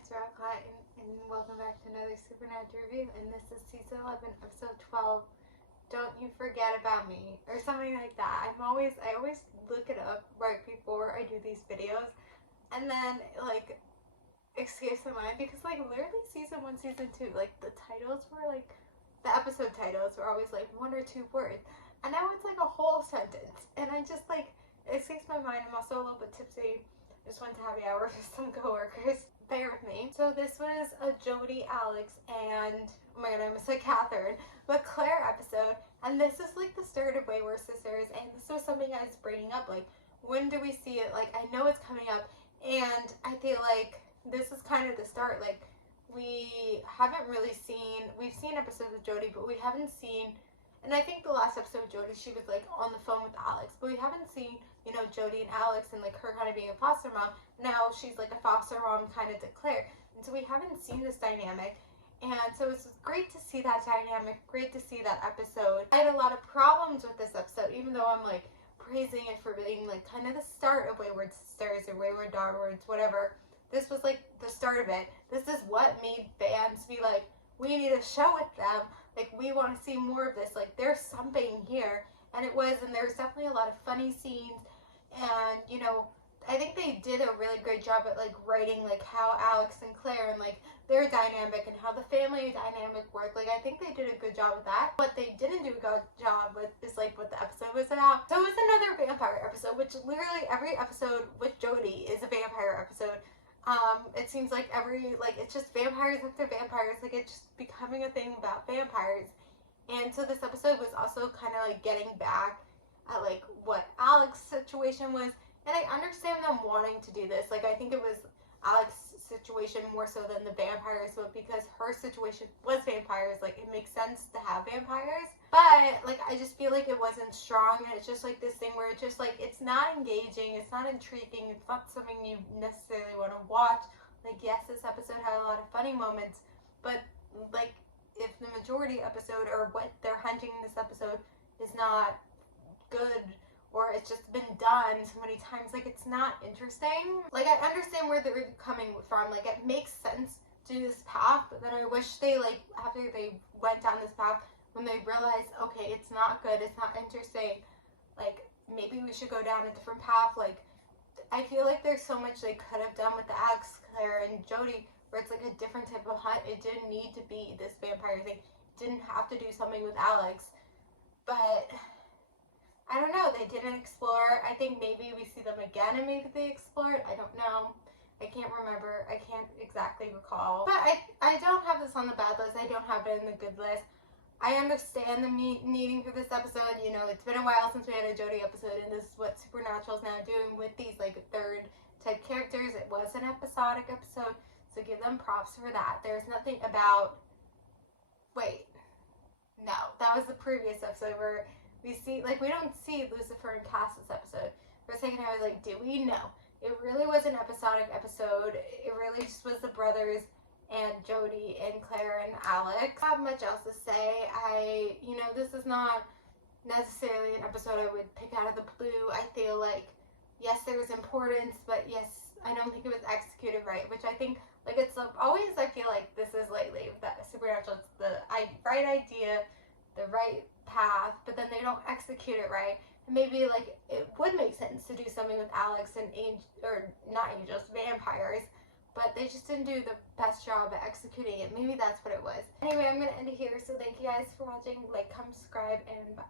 it's Rockcott, and welcome back to another Supernatural review. And this is season 11, episode 12. Don't you forget about me, or something like that. I always look it up right before I do these videos, and then like escapes my mind because like literally season 1, season 2, like the titles were like the episode titles were always like 1 or 2 words, and now it's like a whole sentence, and I just like it escapes my mind. I'm also a little bit tipsy. Just went to happy hour with some coworkers. Bear with me. So this was a Jody, Alex, and oh my god, I almost said Catherine, but Claire episode. And this is like the start of Wayward Sisters, and this was something I was bringing up. Like, when do we see it? Like, I know it's coming up, and I feel like this is kind of the start. Like, we haven't really seen. We've seen episodes of Jody, but we haven't seen. And I think the last episode of Jody, she was like on the phone with Alex, but we haven't seen, you know, Jody and Alex and like her kind of being a foster mom. Now she's like a foster mom kind of to Claire. And so we haven't seen this dynamic. And so it's great to see that dynamic, great to see that episode. I had a lot of problems with this episode, even though I'm like praising it for being like kind of the start of Wayward Sisters or Wayward Darwards, whatever. This was like the start of it. This is what made fans be like, we need a show with them. Like, we want to see more of this. Like, there's something here. And it was, and there was definitely a lot of funny scenes. And, you know, I think they did a really great job at, like, writing, like, how Alex and Claire and, like, their dynamic and how the family dynamic worked. Like, I think they did a good job with that. What they didn't do a good job with is, like, what the episode was about. So it was another vampire episode, which literally every episode with Jody is a vampire episode. It seems like it's just vampires after vampires, like it's just becoming a thing about vampires. And so this episode was also kind of like getting back at like what Alex's situation was. And I understand them wanting to do this. Like, I think it was Alex's situation more so than the vampires, but because her situation was vampires, like it makes sense to have vampires. But like, I just feel like it wasn't strong, and it's just like this thing where it's just like, it's not engaging, it's not intriguing, it's not something you necessarily want to watch. Like, yes, this episode had a lot of funny moments, but like, if the majority episode or what they're hunting in this episode is not good, or it's just been done so many times, like it's not interesting. Like, I understand where they're coming from, like it makes sense to do this path, but then I wish they, like, after they went down this path, when they realized, okay, it's not good, it's not interesting, like maybe we should go down a different path. Like, I feel like there's so much they could have done with the Alex, Claire, and Jody, where it's like a different type of hunt. It didn't need to be this vampire thing. It didn't have to do something with Alex, but I don't know, they didn't explore. I think maybe we see them again and maybe they explore it. I don't know. I can't remember. I can't exactly recall. But I don't have this on the bad list. I don't have it in the good list. I understand the needing for this episode. You know, it's been a while since we had a Jody episode, and this is what Supernatural is now doing with these like third type characters. It was an episodic episode, so give them props for that. There's nothing about, wait, no, that was the previous episode where we see, like, we don't see Lucifer and Cass this episode. For a second I was like, do we? No. It really was an episodic episode. It really just was the brothers and Jody and Claire and Alex. I don't have much else to say. You know, this is not necessarily an episode I would pick out of the blue. I feel like, yes, there was importance, but yes, I don't think it was executed right, which I think, like, it's always, I feel like this is lately, that Supernatural, it's the right idea, the right path, but then they don't execute it right. And maybe, like, it would make sense to do something with Alex and vampires, but they just didn't do the best job at executing it. Maybe that's what it was. Anyway, I'm gonna end it here, so thank you guys for watching. Like, comment, subscribe, and bye.